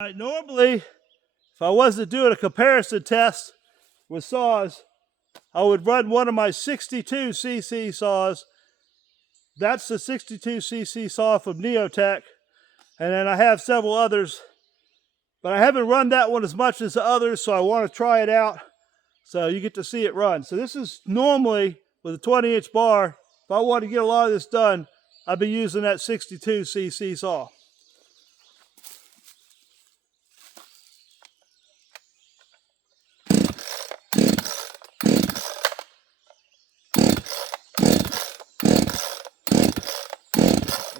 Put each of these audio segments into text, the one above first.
Normally, if I wasn't doing a comparison test with saws, I would run one of my 62cc saws. That's the 62cc saw from Neotec. And then I have several others, but I haven't run that one as much as the others, so I want to try it out so you get to see it run. So this is normally with a 20-inch bar. If I want to get a lot of this done, I'd be using that 62cc saw.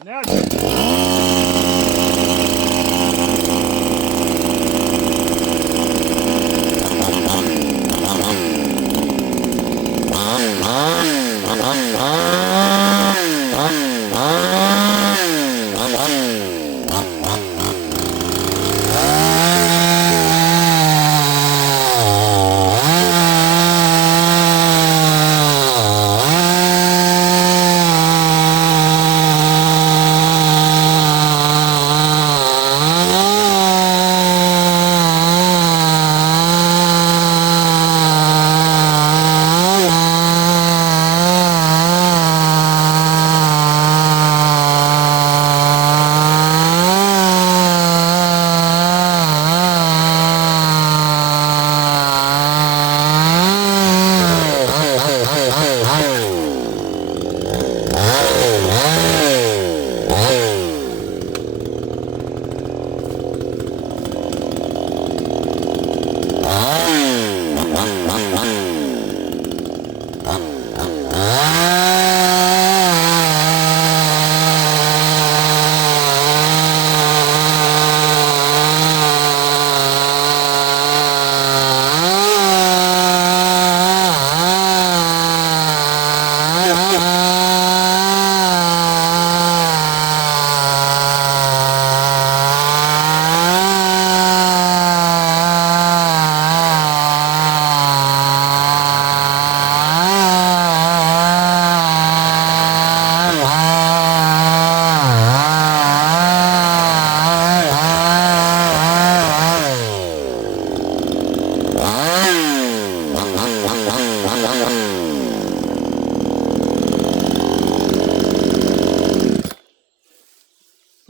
And now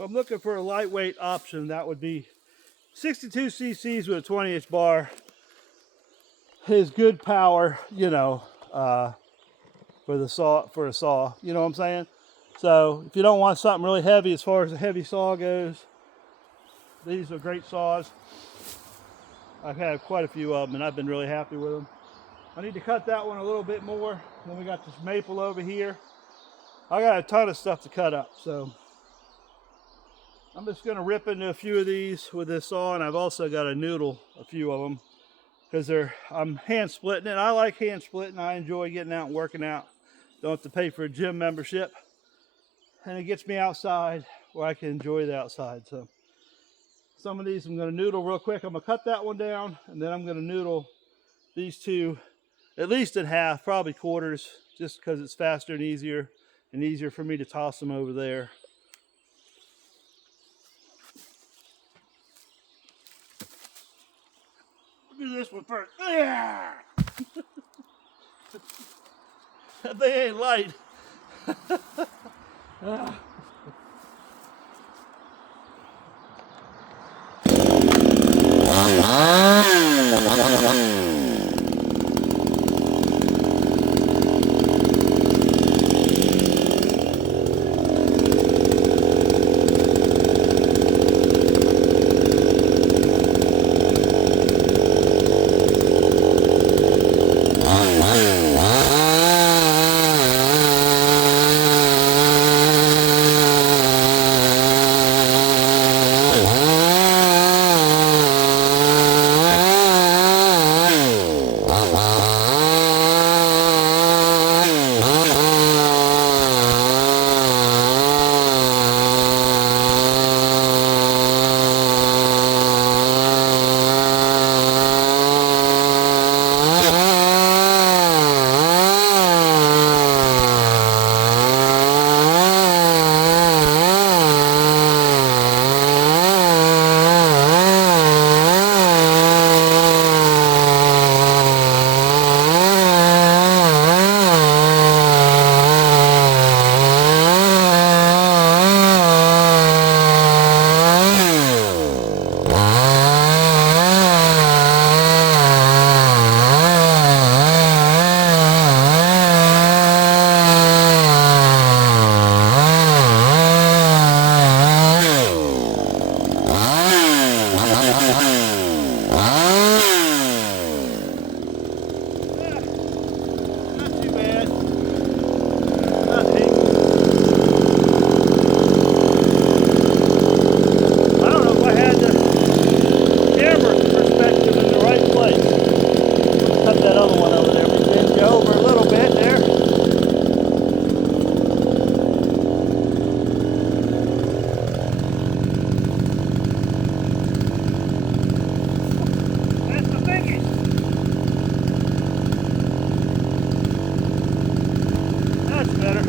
if I'm looking for a lightweight option, that would be 62 cc's with a 20-inch bar. Is good power, you know, for a saw, you know what I'm saying? So if you don't want something really heavy as far as a heavy saw goes, these are great saws. I've had quite a few of them and I've been really happy with them. I need to cut that one a little bit more. Then we got this maple over here. I got a ton of stuff to cut up, so I'm just going to rip into a few of these with this saw, and I've also got to noodle a few of them because I'm hand splitting it. I like hand splitting. I enjoy getting out and working out. Don't have to pay for a gym membership, and it gets me outside where I can enjoy the outside. So some of these I'm going to noodle real quick. I'm going to cut that one down, and then I'm going to noodle these two at least in half, probably quarters, just because it's faster and easier for me to toss them over there. Do this one first. Yeah! That thing ain't light. too bad. Nothing. I don't know if I had the camera perspective in the right place. Cut that other one over there. We bend you over a little bit there. That's the biggest. That's better.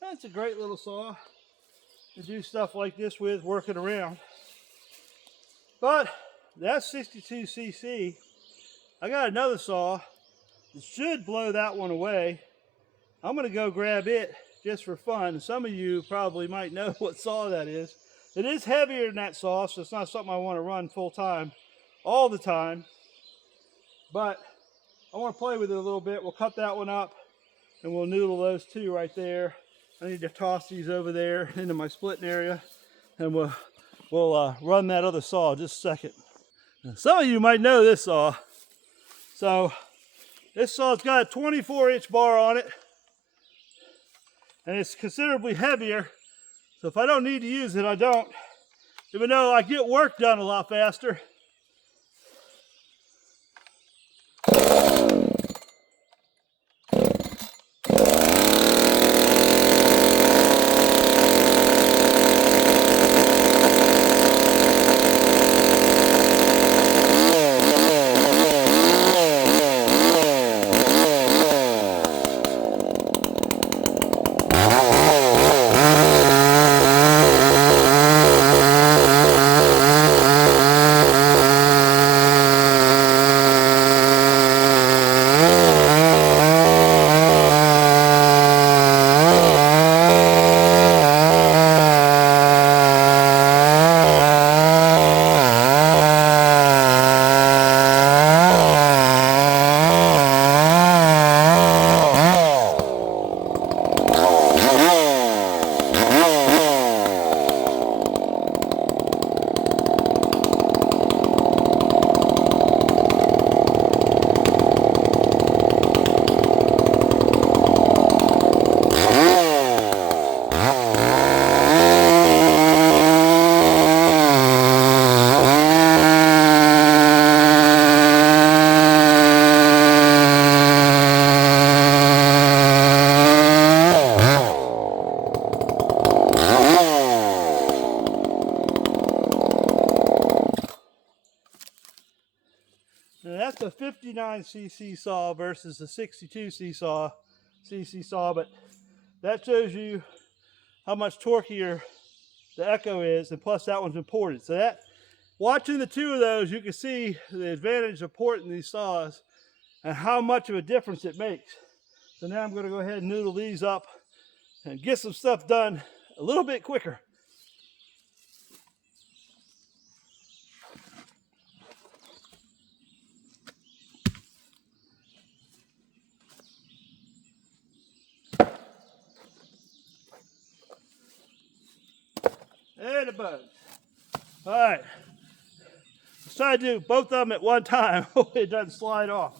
That's a great little saw to do stuff like this with, working around. But that's 62cc. I got another saw that should blow that one away. I'm going to go grab it just for fun. Some of you probably might know what saw that is. It is heavier than that saw, so it's not something I want to run full time all the time. But I want to play with it a little bit. We'll cut that one up and we'll noodle those two right there. I need to toss these over there into my splitting area, and we'll run that other saw in just a second. Now, some of you might know this saw. So this saw's got a 24-inch bar on it, and it's considerably heavier. So if I don't need to use it, I don't. Even though I get work done a lot faster. Now that's a 59cc saw versus a 62cc saw, but that shows you how much torqueier the Echo is, and plus that one's imported. So that, watching the two of those, you can see the advantage of porting these saws and how much of a difference it makes. So now I'm going to go ahead and noodle these up and get some stuff done a little bit quicker. jitterbugs. All right. Let's try to do both of them at one time. Hopefully it doesn't slide off.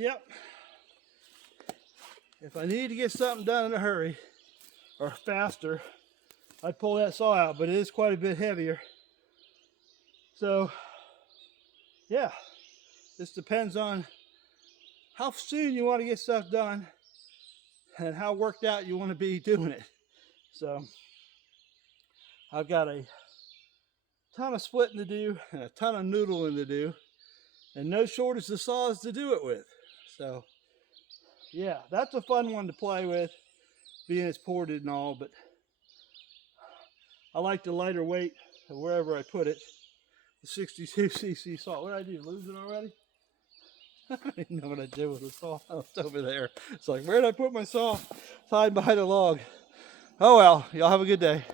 Yep. If I need to get something done in a hurry or faster, I'd pull that saw out, but it is quite a bit heavier. So, yeah, this depends on how soon you want to get stuff done and how worked out you want to be doing it. So, I've got a ton of splitting to do and a ton of noodling to do, and no shortage of saws to do it with. So, yeah, that's a fun one to play with, being it's ported and all, but I like the lighter weight of wherever I put it. The 62cc saw. What did I do? Lose it already? I didn't know what I did with the saw. Oh, it's over there. It's like, where did I put my saw? It's hiding behind a log. Oh well, y'all have a good day.